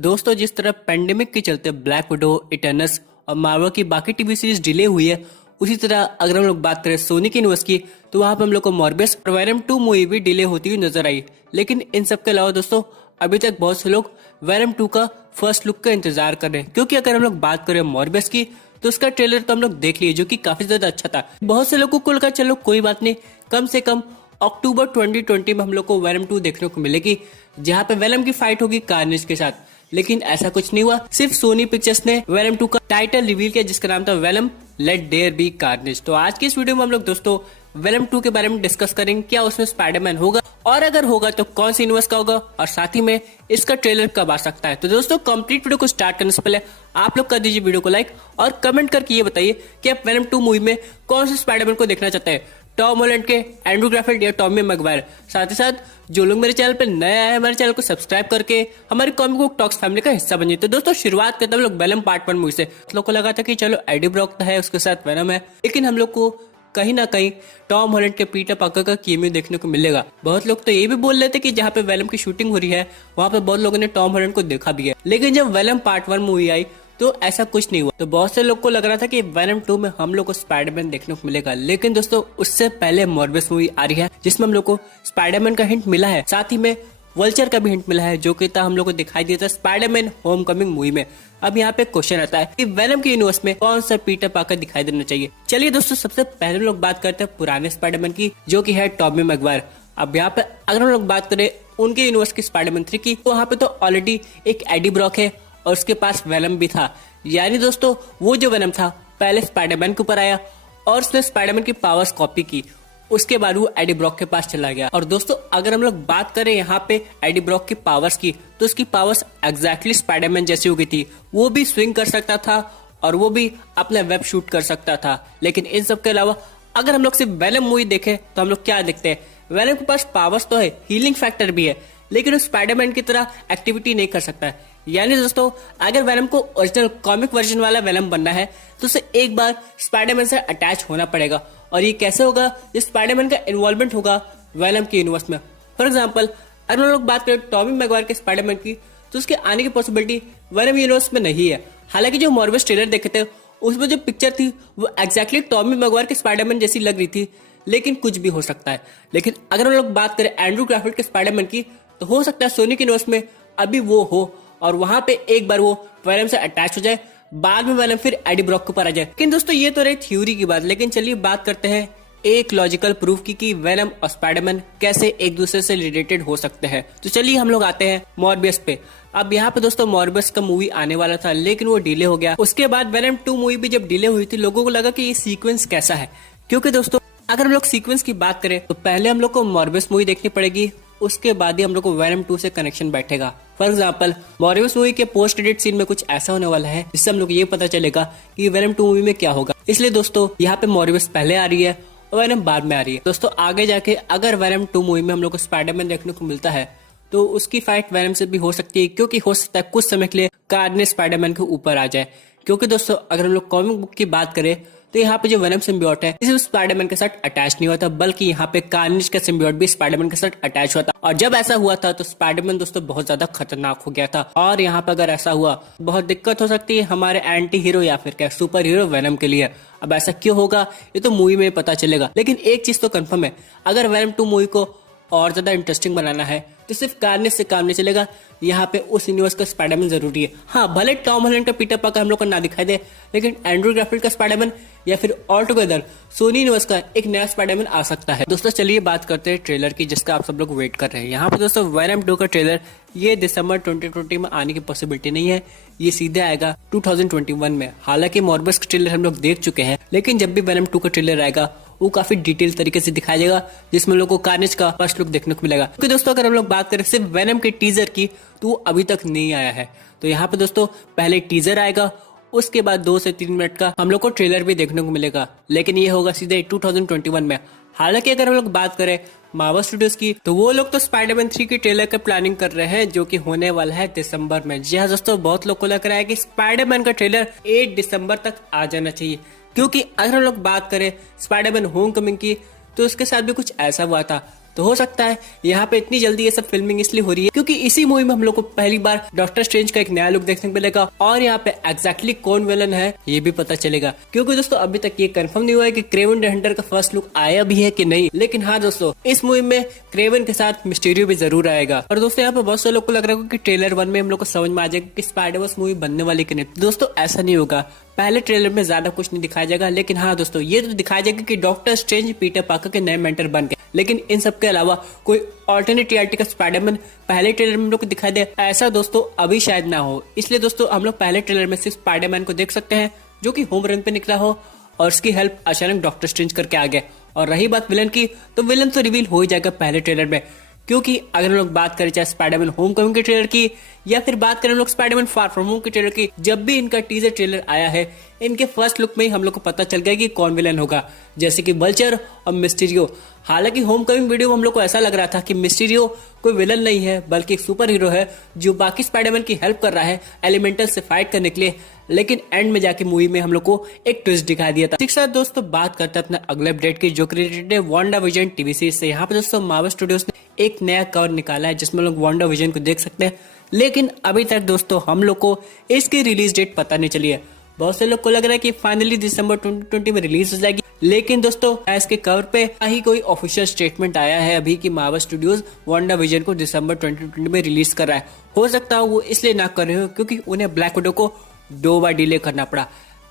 दोस्तों, जिस तरह पेंडेमिक के चलते ब्लैक विडो, इटर्नल्स और मार्वल की बाकी टीवी सीरीज डिले हुई है, उसी तरह अगर हम लोग बात करें सोनी के यूनिवर्स की, तो वहां पे हम लोग को मॉर्बियस और वेनम 2 मूवी भी डिले होती हुई नजर आई। लेकिन इन सब के अलावा दोस्तों, अभी तक बहुत से लोग वेनम 2 का फर्स्ट लुक का इंतजार कर रहे हैं, क्योंकि अगर हम लोग बात करें मॉर्बियस की, तो उसका ट्रेलर तो हम लोग देख लिए, जो कि काफी ज्यादा अच्छा था। बहुत से लोगों को लगा चलो कोई बात नहीं, कम से कम अक्टूबर 2020 में हम लोग को वेनम 2 देखने को मिलेगी, जहां पे वेनम की फाइट होगी कार्नेज के साथ। लेकिन ऐसा कुछ नहीं हुआ। सिर्फ सोनी पिक्चर्स ने वेनम 2 का टाइटल रिवील किया, जिसका नाम था Venom Let There Be Carnage. तो आज की इस वीडियो में हम लोग दोस्तों वेनम 2 के बारे में डिस्कस करेंगे। क्या उसमें स्पाइडरमैन होगा, और अगर होगा तो कौन सी यूनिवर्स का होगा, और साथ ही में इसका ट्रेलर कब आ सकता है। तो दोस्तों, कंप्लीट वीडियो को स्टार्ट करने से पहले आप लोग कर दीजिए वीडियो को लाइक और कमेंट करके ये बताइए कि आप वेनम 2 मूवी में कौन से स्पाइडरमैन को देखना चाहते हैं, टॉम हॉलैंड के, एंड्रू ग्राफिल्ड या टॉमी मैगवायर। साथ ही साथ जो लोग मेरे चैनल पर नए आए हैं, हमारे चैनल को सब्सक्राइब करके हमारी कॉमिक बुक टॉक्स फैमिली का हिस्सा बनिए। तो दोस्तों, शुरुआत करते हैं हम लोग वेनम पार्ट 1 मूवी से। लोगों को लगा था कि चलो एडी ब्रॉक है, उसके साथ वेनम है, लेकिन हम लोग को कहीं ना कहीं टॉम हॉलैंड के पीटर पार्कर का कीमियो देखने को मिलेगा। बहुत लोग तो ये भी बोल रहे थे कि जहाँ पे वेनम की शूटिंग हो रही है, वहाँ पे बहुत लोगों ने टॉम हॉलैंड को देखा भी है। लेकिन जब वेनम पार्ट 1 मूवी आई तो ऐसा कुछ नहीं हुआ। तो बहुत से लोग को लग रहा था कि वेनम 2 में हम लोग को स्पाइडरमैन देखने को मिलेगा। लेकिन दोस्तों, उससे पहले मॉर्बियस मूवी आ रही है, जिसमें हम लोग को स्पाइडरमैन का हिंट मिला है, साथ ही में वल्चर का भी हिंट मिला है, जो कि हम लोग को दिखाई दिया था स्पाइडरमैन होमकमिंग मूवी में। अब यहाँ पे क्वेश्चन आता है कि वेनम के यूनिवर्स में कौन सा पीटर पार्कर दिखाई देना चाहिए। चलिए दोस्तों, सबसे पहले लोग बात करते हैं पुराने स्पाइडरमैन की, जो कि है टॉमी मैगवायर। अब यहाँ पे अगर हम लोग बात करें उनके यूनिवर्स की स्पाइडरमैन 3 की, तो वहाँ पे तो ऑलरेडी एक एडी ब्रॉक है और उसके पास वेनम भी था। यानी दोस्तों, वो जो वेनम था पहले स्पाइडरमैन के ऊपर आया और उसने स्पाइडरमैन की पावर्स कॉपी की, उसके बाद वो एडी ब्रॉक के पास चला गया। और दोस्तों, अगर हम लोग बात करें यहाँ पे एडी ब्रॉक की पावर्स की, तो उसकी पावर्स एग्जैक्टली स्पाइडरमैन जैसी हो गई थी। वो भी स्विंग कर सकता था और वो भी अपना वेब शूट कर सकता था। लेकिन इन सब के अलावा अगर हम लोग सिर्फ वेनम मूवी देखें, तो हम लोग क्या देखते हैं, वेनम के पास पावर्स तो है, हीलिंग फैक्टर भी है, लेकिन वो स्पाइडरमैन की तरह एक्टिविटी नहीं कर सकता है। यानी दोस्तों, अगर वेनम को ओरिजिनल कॉमिक वर्जन वाला वेनम बनना है, तो उसे एक बार स्पाइडरमैन से अटैच होना पड़ेगा। और ये कैसे होगा, जिस स्पाइडरमैन का इन्वॉल्वमेंट होगा वेनम के यूनिवर्स में। फॉर एग्जांपल, अगर हम लोग बात करें टॉमी मैगवायर के स्पाइडरमैन की, तो उसके आने की पॉसिबिलिटी वेनम यूनिवर्स में नहीं है। हालांकि जो मॉर्बियस ट्रेलर देखे थे, उसमें जो पिक्चर थी वो एग्जैक्टली टॉमी मैगवायर के स्पाइडरमैन जैसी लग रही थी, लेकिन कुछ भी हो सकता है। लेकिन अगर हम लोग बात करें एंड्रू ग्राफिल्ड के स्पाइडरमैन की, तो हो सकता है सोनी के यूनिवर्स में अभी वो हो और वहां पे एक बार वो वेनम से अटैच हो जाए, बाद में वेनम फिर एडी ब्रॉक के ऊपर आ जाए। लेकिन दोस्तों, ये तो रही थ्योरी की बात। लेकिन चलिए बात करते हैं एक लॉजिकल प्रूफ की कि वेनम और स्पाइडरमैन कैसे एक दूसरे से रिलेटेड हो सकते हैं। तो चलिए हम लोग आते हैं मॉर्बियस पे। अब यहाँ पे दोस्तों, मॉर्बियस का मूवी आने वाला था, लेकिन वो डिले हो गया। उसके बाद वेनम 2 मूवी भी जब डिले हुई थी, लोगों को लगा कि ये सीक्वेंस कैसा है, क्योंकि दोस्तों अगर हम लोग सीक्वेंस की बात करें, तो पहले हम लोग को मॉर्बियस मूवी देखनी पड़ेगी, उसके बाद ही हम लोग को वेनम 2 से कनेक्शन बैठेगा। फॉर एग्जाम्पल, मॉर्बियस मूवी के पोस्ट क्रेडिट सीन में कुछ ऐसा होने वाला है, जिससे हम लोग ये पता चलेगा कि वेनम 2 मूवी में क्या होगा। इसलिए दोस्तों, यहाँ पे मॉर्बियस पहले आ रही है और वेनम बाद में आ रही है। दोस्तों, आगे जाके अगर वेनम 2 मूवी में हम लोग को स्पाइडरमैन देखने को मिलता है, तो उसकी फाइट वेनम से भी हो सकती है, क्योंकि हो सकता है कुछ समय के लिए कार्नेज स्पाइडरमैन के ऊपर आ जाए। क्योंकि दोस्तों, अगर हम लोग कॉमिक बुक की बात करें, तो यहाँ पे जो वेनम सिम्बियोट है, सिर्फ स्पाइडरमैन के साथ अटैच नहीं हुआ था, बल्कि यहाँ पे कार्नेज का सिम्बियोट भी स्पाइडरमैन के साथ अटैच हुआ था। और जब ऐसा हुआ था, तो स्पाइडरमैन दोस्तों बहुत ज्यादा खतरनाक हो गया था। और यहाँ पे अगर ऐसा हुआ, बहुत दिक्कत हो सकती है हमारे एंटी हीरो या फिर क्या सुपर हीरो वेनम के लिए। अब ऐसा क्यों होगा, ये तो मूवी में पता चलेगा। लेकिन एक चीज तो कंफर्म है, अगर वेनम 2 मूवी को और ज्यादा इंटरेस्टिंग बनाना है, तो सिर्फ कार्नेज से काम नहीं चलेगा। यहाँ पे उस यूनिवर्स का स्पाइडरमैन जरूरी है। हाँ, भले टॉम हॉलैंड का पीटर पार्कर हम लोग को ना दिखाई दे, लेकिन एंड्रू ग्राफिल्ड का स्पाइडरमैन या फिर ऑल टुगेदर सोनी यूनिवर्स का एक नया स्पाइडरमैन आ सकता है। दोस्तों, चलिए बात करते हैं ट्रेलर की, जिसका आप सब लोग वेट कर रहे हैं। यहाँ पे दोस्तों वेनम 2 का ट्रेलर ये दिसंबर 2020 में आने की पॉसिबिलिटी नहीं है, ये सीधे आएगा 2021 में। हालांकि मॉर्बियस का ट्रेलर हम लोग देख चुके हैं, लेकिन जब भी वेनम 2 का ट्रेलर आएगा, वो काफी डिटेल तरीके से दिखाया जाएगा, जिसमें लोगों को कार्नेज का फर्स्ट लुक देखने को मिलेगा। क्योंकि दोस्तों, अगर हम लोग बात करें सिर्फ वेनम के टीजर की, तो वो अभी तक नहीं आया है। तो यहाँ पे दोस्तों पहले टीजर आएगा, उसके बाद 2 से 3 मिनट का हम लोग को ट्रेलर भी देखने को मिलेगा, लेकिन ये होगा सीधे 2021 में। हालांकि अगर हम लोग बात करें मार्वल स्टूडियोज की, तो वो लोग तो स्पाइडरमैन 3 की ट्रेलर का प्लानिंग कर रहे हैं, जो कि होने वाला है दिसंबर में। जी हाँ दोस्तों, बहुत लोग को लग रहा है कि स्पाइडरमैन का ट्रेलर 8 दिसंबर तक आ जाना चाहिए। क्योंकि अगर हम लोग बात करें स्पाइडरमैन होमकमिंग की, तो उसके साथ भी कुछ ऐसा हुआ था। तो तो हो सकता है यहाँ पे इतनी जल्दी ये सब फिल्मिंग इसलिए हो रही है क्योंकि इसी मूवी में हम लोग को पहली बार डॉक्टर स्ट्रेंज का एक नया लुक देखने को मिलेगा और यहाँ पे एग्जैक्टली कौन विलन है ये भी पता चलेगा। क्योंकि दोस्तों अभी तक ये कंफर्म नहीं हुआ है कि क्रेवन द हंटर का फर्स्ट लुक आया भी है कि नहीं, लेकिन हाँ दोस्तों इस मूवी में क्रेवन के साथ मिस्टीरियो भी जरूर आएगा। और दोस्तों यहाँ पे बहुत से लोग को लग रहा है कि ट्रेलर 1 में हम लोग को समझ में आ जाएगा कि स्पाइडरवर्स मूवी बनने वाली कि नहीं। दोस्तों ऐसा नहीं होगा, पहले ट्रेलर में ज्यादा कुछ नहीं दिखाया जाएगा, लेकिन हाँ दोस्तों ये तो दिखाया जाएगा कि डॉक्टर स्ट्रेंज पीटर पार्कर के नए मेंटर बन गए। लेकिन इन सब के अलावा कोई ऑल्टरनेट रियलिटी का स्पाइडरमैन पहले ट्रेलर में हम लोग को दिखाई दे, ऐसा दोस्तों अभी शायद ना हो। इसलिए दोस्तों हम लोग पहले ट्रेलर में सिर्फ स्पाइडरमैन को देख सकते हैं जो कि होम रन पे निकला हो और उसकी हेल्प अचानक डॉक्टर स्ट्रेंज करके आ गए। और रही बात विलन की, तो विलन तो रिवील हो ही जाएगा पहले ट्रेलर में, क्योंकि अगर हम लोग बात करें चाहे स्पाइडरमैन होमकमिंग के ट्रेलर की या फिर बात करें हम लोग स्पाइडरमैन फार फ्रॉम होम के ट्रेलर की, जब भी इनका टीजर ट्रेलर आया है इनके फर्स्ट लुक में ही हम लोग को पता चल गया कि कौन विलन होगा, जैसे कि वल्चर और मिस्टीरियो। हालांकि होमकमिंग वीडियो में हम लोग को ऐसा लग रहा था कि मिस्टीरियो कोई विलन नहीं है बल्कि एक सुपर हीरो है जो बाकी स्पाइडरमैन की हेल्प कर रहा है एलिमेंटल से फाइट करने के लिए, लेकिन एंड में जाके मूवी में हम लोग को एक ट्विस्ट दिखा दिया था। ठीक साथ दोस्तों बात करते हैं अपना अगले अपडेट की जो रिलेटेड है वांडा विजन टीवी सीरीज से। यहाँ पे दोस्तों मार्वल स्टूडियोज ने एक नया कवर निकाला है जिसमें लोग वांडा विजन को देख सकते हैं, लेकिन अभी तक दोस्तों हम लोग को इसकी रिलीज डेट पता नहीं चली है। बहुत से लोग को लग रहा है कि फाइनली दिसंबर 2020 में रिलीज हो जाएगी, लेकिन दोस्तों इसके कवर पे ही कोई ऑफिशियल स्टेटमेंट आया है अभी कि मार्वल स्टूडियोज वांडा विजन को दिसंबर 2020 में रिलीज कर रहा है। हो सकता है वो इसलिए ना कर रहे हो क्योंकि उन्हें ब्लैक विडो को 2 बार डिले करना पड़ा।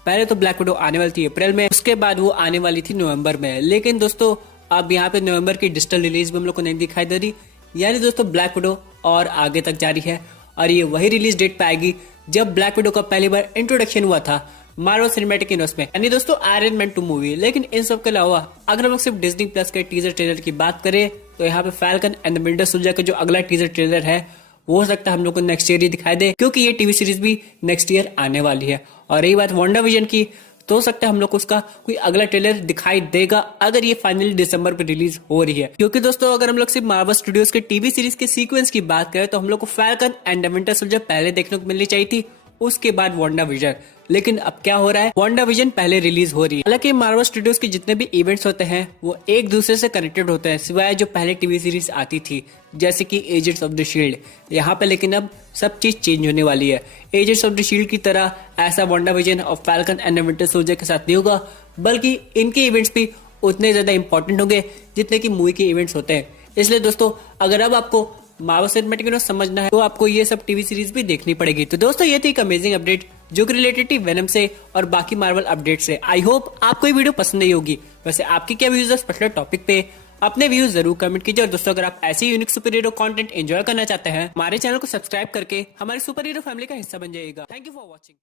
पहले तो ब्लैक विडो आने वाली थी अप्रैल में, उसके बाद वो आने वाली थी नवंबर में, लेकिन दोस्तों अब यहाँ पे नवंबर की डिजिटल रिलीज भी हम लोग को नहीं दिखाई दे रही, यानी दोस्तों ब्लैक विडो और आगे तक जारी है और ये वही रिलीज डेट पे आएगी जब ब्लैक विडो का पहली बार इंट्रोडक्शन हुआ था मार्वल सिनेमैटिक यूनिवर्स में, यानी दोस्तों आयरन मैन 2 मूवी। लेकिन इन सब के अलावा अगर हम लोग सिर्फ डिज्नी प्लस के टीजर ट्रेलर की बात करें तो यहाँ पे falcon and the winter soldier का जो अगला टीजर ट्रेलर है वो हो सकता है हम लोग को नेक्स्ट ईयर ही दिखाई दे, क्योंकि ये टीवी सीरीज भी नेक्स्ट ईयर आने वाली है। और रही बात वांडा विजन की, तो हो सकता है हम लोग को उसका कोई अगला ट्रेलर दिखाई देगा अगर ये फाइनली दिसंबर पे रिलीज हो रही है। क्योंकि दोस्तों अगर हम लोग सिर्फ मार्वल स्टूडियोज के टीवी सीरीज के सीक्वेंस की बात करें तो हम लोग को falcon and the winter soldier पहले देखने को मिलनी चाहिए थी, उसके बाद वांडा विजन। लेकिन अब क्या हो रहा है, वांडा विजन पहले रिलीज हो रही है। हालांकि मार्वल स्टूडियोज के जितने भी इवेंट्स होते हैं वो एक दूसरे से कनेक्टेड होते हैं, सिवाय जो पहले टीवी सीरीज आती थी जैसे कि एजेंट्स ऑफ द शील्ड। यहाँ पे लेकिन अब सब चीज चेंज होने वाली है। एजेंट्स ऑफ द शील्ड की तरह ऐसा वांडा विजन और falcon and the winter soldier के साथ नहीं होगा, बल्कि इनके इवेंट्स भी उतने ज्यादा इंपॉर्टेंट होंगे जितने की मूवी के इवेंट्स होते हैं। इसलिए दोस्तों अगर अब आपको मार्वल सिनेमैटिक यूनिवर्स समझना है तो आपको ये सब टीवी सीरीज भी देखनी पड़ेगी। तो दोस्तों ये थी एक अमेजिंग अपडेट जो कि रिलेटेड थी वेनम से और बाकी मार्वल अपडेट से। आई होप आपको ये वीडियो पसंद आई होगी। वैसे आपके क्या व्यूज है इस पर्टिकुलर टॉपिक पे, अपने व्यूज जरूर कमेंट कीजिए। और दोस्तों अगर आप ऐसे unique super hero content enjoy करना चाहते हैं, हमारे चैनल को सब्सक्राइब करके हमारे सुपर हीरो फैमिली का हिस्सा बन जाइएगा। Thank you for watching.